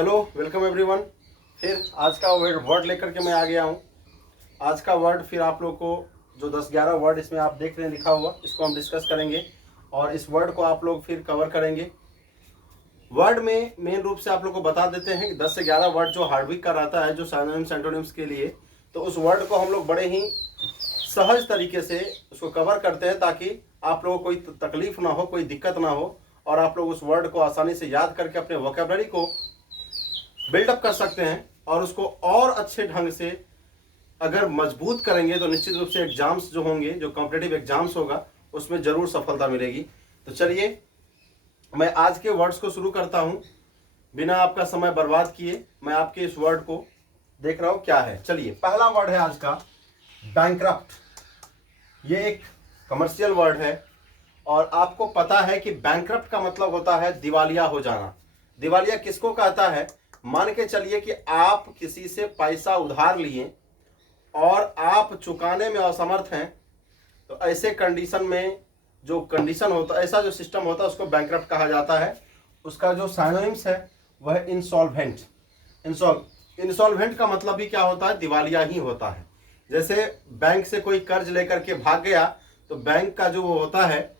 Hello, welcome everyone. फिर आज का वर्ड लेकर के मैं आ गया हूँ। आज का वर्ड फिर आप लोग को जो 10-11 वर्ड इसमें आप देख रहे हैं लिखा हुआ, इसको हम डिस्कस करेंगे और इस वर्ड को आप लोग फिर कवर करेंगे। वर्ड में मेन रूप से आप लोग को बता देते हैं कि 10 से 11 वर्ड जो हार्डविक का रहता है, जो सिनोनिम्स एंटोनिम्स के लिए, तो उस वर्ड को हम लोग बड़े ही सहज तरीके से उसको कवर करते हैं ताकि आप लोगों को कोई तकलीफ ना हो, कोई दिक्कत ना हो और आप लोग उस वर्ड को आसानी से याद करके अपने वोकैबुलरी को बिल्डअप कर सकते हैं और उसको और अच्छे ढंग से अगर मजबूत करेंगे तो निश्चित रूप से एग्जाम्स जो होंगे, जो कॉम्पिटिटिव एग्जाम्स होगा, उसमें जरूर सफलता मिलेगी। तो चलिए मैं आज के वर्ड्स को शुरू करता हूं बिना आपका समय बर्बाद किए। मैं आपके इस वर्ड को देख रहा हूं क्या है। चलिए, पहला वर्ड है आज का बैंकरप्ट। ये एक कमर्शियल वर्ड है और आपको पता है कि बैंकरप्ट का मतलब होता है दिवालिया हो जाना। दिवालिया किसको कहता है? मान के चलिए कि आप किसी से पैसा उधार लिए और आप चुकाने में असमर्थ हैं, तो ऐसे कंडीशन में जो कंडीशन होता है, ऐसा जो सिस्टम होता है, उसको बैंकरप्ट कहा जाता है। उसका जो सिनोनिम्स है वह इंसॉल्वेंट। इंसॉल्वेंट का मतलब भी क्या होता है? दिवालिया ही होता है। जैसे बैंक से कोई कर्ज लेकर के भाग गया तो बैंक का जो वो होता है,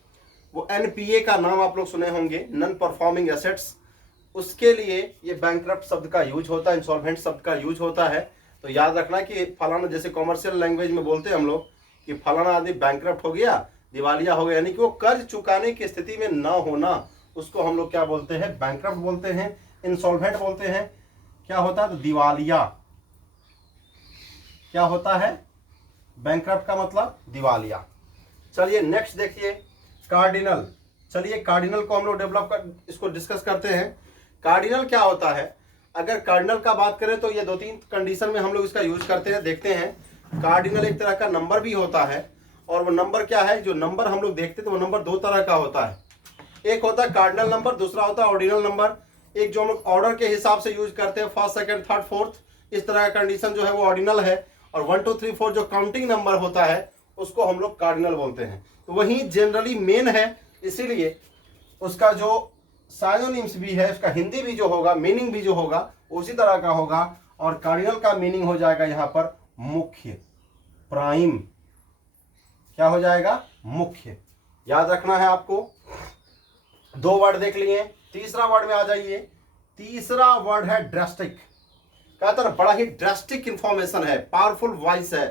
वो एनपीए का नाम आप लोग सुने होंगे, नॉन परफॉर्मिंग एसेट्स। उसके लिए ये बैंकरप्ट शब्द का यूज होता है, इंसॉल्वेंट शब्द का यूज होता है। तो याद रखना कि फलाना, जैसे कॉमर्शियल लैंग्वेज में बोलते हैं हम लोग कि फलाना आदमी बैंकरप्ट हो गया, दिवालिया हो गया, यानी कि वो कर्ज चुकाने की स्थिति में ना होना, उसको हम लोग क्या बोलते हैं? बैंकरप्ट बोलते हैं, इंसॉल्वेंट बोलते हैं। क्या होता है? तो दिवालिया। क्या होता है? बैंकरप्ट का मतलब दिवालिया। चलिए नेक्स्ट देखिए, कार्डिनल। चलिए कार्डिनल को हम लोग इसको डिस्कस करते हैं। कार्डिनल क्या होता है? अगर कार्डिनल का बात करें तो ये 2-3 कंडीशन में हम लोग इसका यूज करते हैं। देखते हैं, कार्डिनल एक तरह का नंबर भी होता है और वो नंबर क्या है? जो नंबर हम लोग देखते हैं तो वो नंबर 2 तरह का होता है। एक होता है कार्डिनल नंबर, दूसरा होता है ऑर्डिनल नंबर। एक जो हम लोग ऑर्डर के हिसाब से यूज करते हैं, फर्स्ट, सेकंड, थर्ड, फोर्थ, इस तरह का कंडीशन जो है वो ऑर्डिनल है। और 1 2 3 4 जो काउंटिंग नंबर होता है उसको हम लोग कार्डिनल बोलते हैं। तो वही जनरली मेन है, इसीलिए उसका जो साइनोनिम्स भी है, उसका हिंदी भी जो होगा, मीनिंग भी जो होगा, उसी तरह का होगा। और कार्डिनल का मीनिंग हो जाएगा यहां पर मुख्य, प्राइम। क्या हो जाएगा? मुख्य। याद रखना है आपको। 2 वर्ड देख लिए, तीसरा वर्ड में आ जाइए। तीसरा वर्ड है ड्रास्टिक। कहता है बड़ा ही ड्रास्टिक इंफॉर्मेशन है, पावरफुल वॉइस है,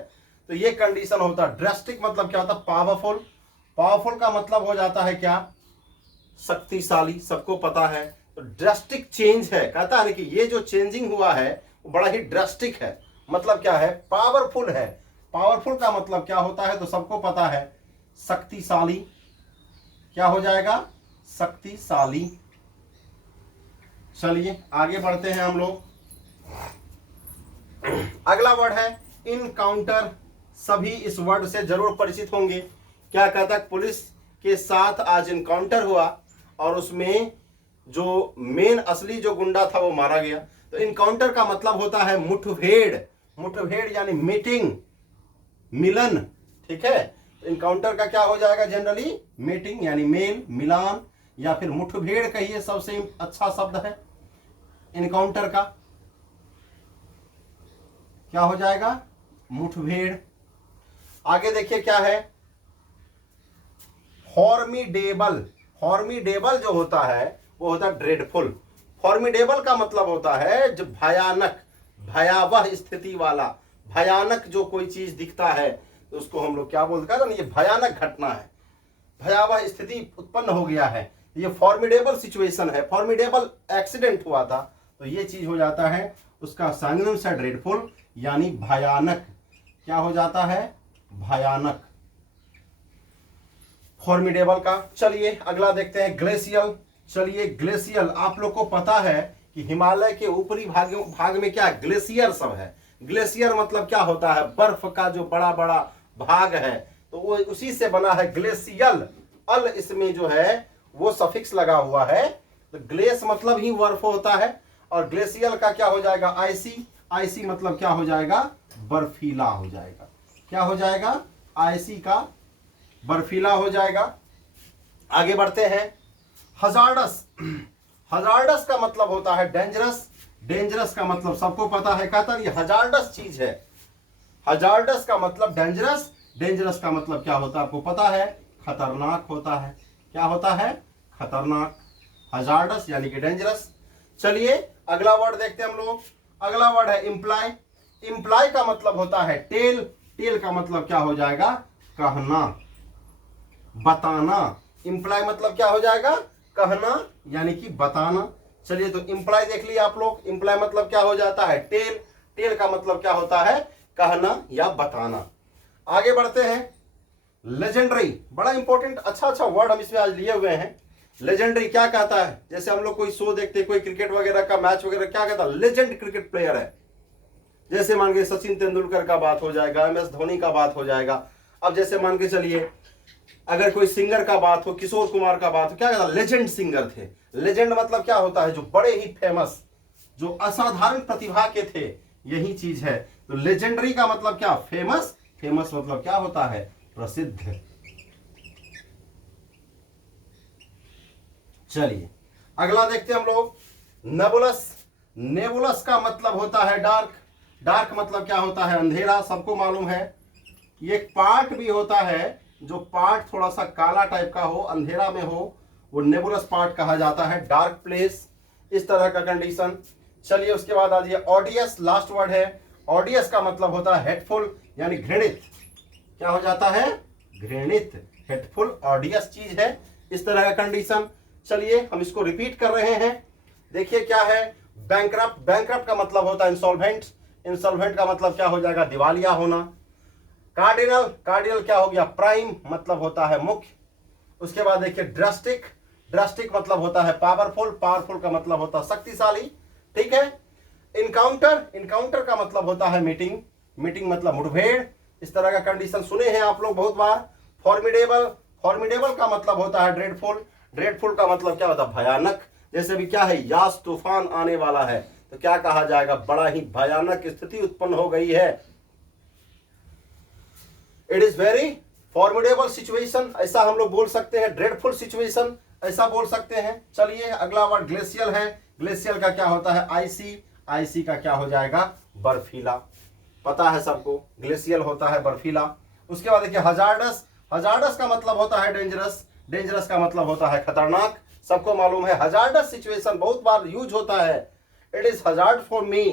तो ये कंडीशन होता है। ड्रास्टिक मतलब क्या होता है? पावरफुल। पावरफुल का मतलब हो जाता है क्या? शक्तिशाली, सबको पता है। तो ड्रास्टिक चेंज है, कहता है कि ये जो चेंजिंग हुआ है वो बड़ा ही ड्रास्टिक है। मतलब क्या है? पावरफुल है। पावरफुल का मतलब क्या होता है? तो सबको पता है, शक्तिशाली। क्या हो जाएगा? शक्तिशाली। चलिए आगे बढ़ते हैं हम लोग। अगला वर्ड है इनकाउंटर। सभी इस वर्ड से जरूर परिचित होंगे। क्या कहता है? पुलिस के साथ आज इनकाउंटर हुआ और उसमें जो मेन असली जो गुंडा था वो मारा गया। तो इनकाउंटर का मतलब होता है मुठभेड़। मुठभेड़ यानी मीटिंग, मिलन। ठीक है, तो इनकाउंटर का क्या हो जाएगा? जनरली मीटिंग यानी मेल, मिलान, या फिर मुठभेड़ कहिए, सबसे अच्छा शब्द है इनकाउंटर का। क्या हो जाएगा? मुठभेड़। आगे देखिए क्या है, फॉर्मिडेबल। फॉर्मिडेबल जो होता है वो होता है ड्रेडफुल। फॉर्मिडेबल का मतलब होता है जो भयानक, भयावह स्थिति वाला। भयानक जो कोई चीज दिखता है तो उसको हम लोग क्या बोलते हैं? ये भयानक घटना है, भयावह स्थिति उत्पन्न हो गया है, ये फॉर्मिडेबल सिचुएशन है, फॉर्मिडेबल एक्सीडेंट हुआ था, तो ये चीज हो जाता है। उसका सिनोनिम्स है ड्रेडफुल यानी भयानक। क्या हो जाता है? भयानक, फॉर्मिडेबल का। चलिए अगला देखते हैं, ग्लेशियल। चलिए ग्लेशियल, आप लोग को पता है कि हिमालय के ऊपरी भाग में क्या ग्लेशियर सब है। ग्लेशियर मतलब क्या होता है? बर्फ का जो बड़ा बड़ा भाग है, तो वो उसी से बना है ग्लेशियल। अल इसमें जो है वो सफिक्स लगा हुआ है, तो ग्लेस मतलब ही बर्फ होता है और ग्लेशियल का क्या हो जाएगा? आइसी। आइसी मतलब क्या हो जाएगा? बर्फीला हो जाएगा। क्या हो जाएगा? आइसी का बर्फीला हो जाएगा। आगे बढ़ते हैं, हजार्डस। हजार्डस का मतलब होता है डेंजरस डेंजरस का मतलब सबको पता है, कहता है ये हजार्डस चीज है। हजार्डस का मतलब डेंजरस, डेंजरस का मतलब क्या होता है आपको पता है, खतरनाक होता है। क्या होता है, खतरनाक। हजार्डस यानी कि डेंजरस। चलिए अगला वर्ड देखते हैं हम लोग। अगला वर्ड है इम्प्लाई। इम्प्लाई का मतलब होता है टेल। टेल का मतलब क्या हो जाएगा, कहना, बताना। इम्प्लाई मतलब क्या हो जाएगा, कहना यानी कि बताना। चलिए तो इम्प्लाई देख लिया आप लोग। इम्प्लाई मतलब क्या हो जाता है, टेल। टेल का मतलब क्या होता है, कहना या बताना। आगे बढ़ते हैं। लेजेंडरी, बड़ा इंपॉर्टेंट अच्छा अच्छा वर्ड हम इसमें आज लिए हुए हैं। लेजेंडरी क्या कहता है, जैसे हम लोग कोई शो देखते हैं, कोई क्रिकेट वगैरह का मैच वगैरह, क्या कहता है, लेजेंड क्रिकेट प्लेयर है। जैसे मान के सचिन तेंदुलकर का बात हो जाएगा, MS धोनी का बात हो जाएगा। अब जैसे मान के चलिए अगर कोई सिंगर का बात हो, किशोर कुमार का बात हो, क्या कहता है, लेजेंड सिंगर थे। लेजेंड मतलब क्या होता है, जो बड़े ही फेमस, जो असाधारण प्रतिभा के थे, यही चीज है। तो लेजेंडरी का मतलब क्या, फेमस। फेमस मतलब क्या होता है, प्रसिद्ध। चलिए अगला देखते हैं हम लोग, नेबुलस। नेबुलस का मतलब होता है डार्क। डार्क मतलब क्या होता है, अंधेरा, सबको मालूम है। ये एक पार्ट भी होता है, जो पार्ट थोड़ा सा काला टाइप का हो, अंधेरा में हो, वो नेबुलस पार्ट कहा जाता है, डार्क प्लेस, इस तरह का कंडीशन। चलिए उसके बाद आ जाइए ऑडियस, लास्ट वर्ड है। ऑडियस का मतलब होता है हेटफुल यानी घृणित। क्या हो जाता है, घृणित, हेटफुल, ऑडियस चीज है, इस तरह का कंडीशन। चलिए हम इसको रिपीट कर रहे हैं। देखिए क्या है, बैंकरप्ट। बैंकरप्ट का मतलब होता है इंसॉल्वेंट। इंसॉल्वेंट का मतलब क्या हो जाएगा, दिवालिया होना। कार्डिनल, कार्डिनल क्या हो गया, प्राइम, मतलब होता है मुख्य। उसके बाद देखिए ड्रास्टिक। ड्रास्टिक मतलब होता है पावरफुल। पावरफुल का मतलब होता है शक्तिशाली, ठीक है। इनकाउंटर, इनकाउंटर का मतलब होता है मीटिंग। मीटिंग मतलब मुठभेड़, इस तरह का कंडीशन सुने हैं आप लोग बहुत बार। फॉर्मिडेबल, फॉर्मिडेबल का मतलब होता है ड्रेडफुल। ड्रेडफुल का मतलब क्या होता है, भयानक। जैसे भी क्या है, यास तूफान आने वाला है, तो क्या कहा जाएगा, बड़ा ही भयानक स्थिति उत्पन्न हो गई है। It is very formidable situation, ऐसा हम लोग बोल सकते हैं। ड्रेडफुल सिचुएशन ऐसा बोल सकते हैं। चलिए अगला वर्ड ग्लेशियल है। ग्लेशियल का क्या होता है, आईसी। आईसी का क्या हो जाएगा, बर्फीला, पता है सबको, ग्लेशियल होता है बर्फीला। उसके बाद देखिए हजार्डस। हजार्डस का मतलब होता है डेंजरस। डेंजरस का मतलब होता है खतरनाक, सबको मालूम है। हजार्डस सिचुएशन बहुत बार यूज होता है, it is hazard for me,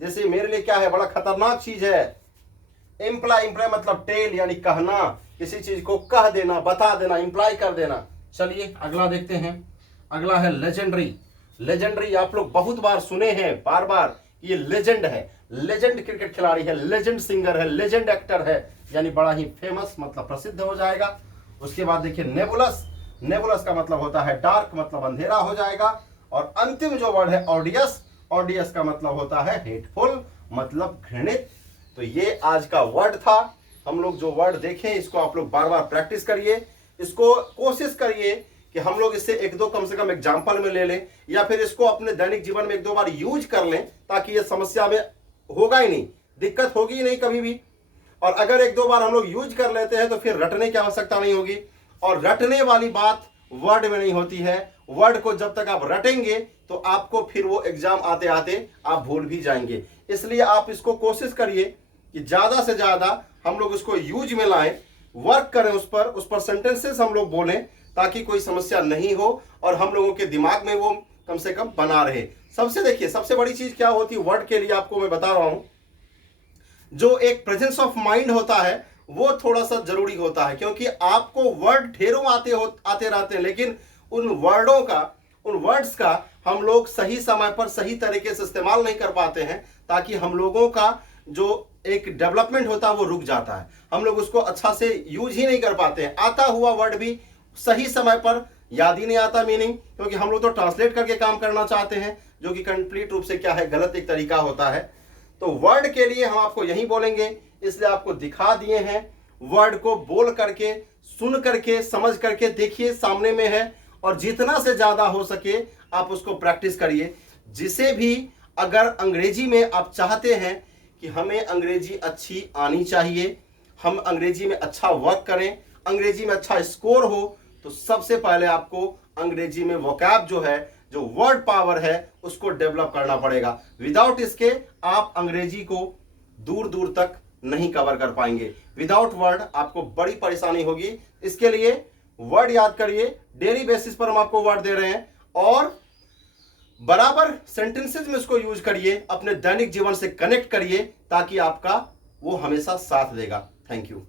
जैसे मेरे लिए क्या है, बड़ा खतरनाक चीज है। इम्प्लाई, इम्प्लाई मतलब टेल यानी कहना, किसी चीज को कह देना, बता देना, इम्प्लाई कर देना। चलिए अगला देखते हैं। अगला है लेजेंडरी। लेजेंडरी आप लोग बहुत बार सुने हैं, बार बार, ये लेजेंड है, लेजेंड क्रिकेट खिलाड़ी है, लेजेंड सिंगर है, लेजेंड एक्टर है, यानी बड़ा ही फेमस, मतलब प्रसिद्ध हो जाएगा। उसके बाद देखिए नेबुलस। नेबुलस का मतलब होता है डार्क, मतलब अंधेरा हो जाएगा। और अंतिम जो वर्ड है ऑडियस। ऑडियस का मतलब होता है हेटफुल, मतलब घृणित। तो ये आज का वर्ड था। हम लोग जो वर्ड देखें, इसको आप लोग बार बार प्रैक्टिस करिए, इसको कोशिश करिए कि हम लोग इससे एक दो कम से कम एग्जाम्पल में ले लें, या फिर इसको अपने दैनिक जीवन में एक दो बार यूज कर लें, ताकि ये समस्या में होगा ही नहीं, दिक्कत होगी ही नहीं कभी भी। और अगर एक दो बार हम लोग यूज कर लेते हैं तो फिर रटने की आवश्यकता नहीं होगी। और रटने वाली बात वर्ड में नहीं होती है। वर्ड को जब तक आप रटेंगे तो आपको फिर वो एग्जाम आते आते आप भूल भी जाएंगे। इसलिए आप इसको कोशिश करिए कि ज्यादा से ज्यादा हम लोग इसको यूज में लाएं, वर्क करें उस पर सेंटेंसेस हम लोग बोलें, ताकि कोई समस्या नहीं हो और हम लोगों के दिमाग में वो कम से कम बना रहे। सबसे देखिए, सबसे बड़ी चीज क्या होती है वर्ड के लिए, आपको मैं बता रहा हूं, जो एक प्रेजेंस ऑफ माइंड होता है वो थोड़ा सा जरूरी होता है। क्योंकि आपको वर्ड ढेरों आते रहते हैं, लेकिन उन वर्डों का, उन वर्ड्स का हम लोग सही समय पर सही तरीके से इस्तेमाल नहीं कर पाते हैं, ताकि हम लोगों का जो एक डेवलपमेंट होता है वो रुक जाता है। हम लोग उसको अच्छा से यूज ही नहीं कर पाते हैं। आता हुआ वर्ड भी सही समय पर याद ही नहीं आता मीनिंग, क्योंकि हम लोग तो ट्रांसलेट करके काम करना चाहते हैं, जो कि कंप्लीट रूप से क्या है, गलत एक तरीका होता है। तो वर्ड के लिए हम आपको यही बोलेंगे, इसलिए आपको दिखा दिए हैं। वर्ड को बोल करके, सुन करके, समझ करके देखिए, सामने में है, और जितना से ज्यादा हो सके आप उसको प्रैक्टिस करिए। जिसे भी अगर अंग्रेजी में आप चाहते हैं कि हमें अंग्रेजी अच्छी आनी चाहिए, हम अंग्रेजी में अच्छा वर्क करें, अंग्रेजी में अच्छा स्कोर हो, तो सबसे पहले आपको अंग्रेजी में वोकैब जो है, जो वर्ड पावर है उसको डेवलप करना पड़ेगा। विदाउट इसके आप अंग्रेजी को दूर दूर तक नहीं कवर कर पाएंगे। विदाउट वर्ड आपको बड़ी परेशानी होगी। इसके लिए वर्ड याद करिए, डेली बेसिस पर हम आपको वर्ड दे रहे हैं और बराबर सेंटेंसेस में इसको यूज करिए, अपने दैनिक जीवन से कनेक्ट करिए ताकि आपका वो हमेशा साथ देगा। Thank you.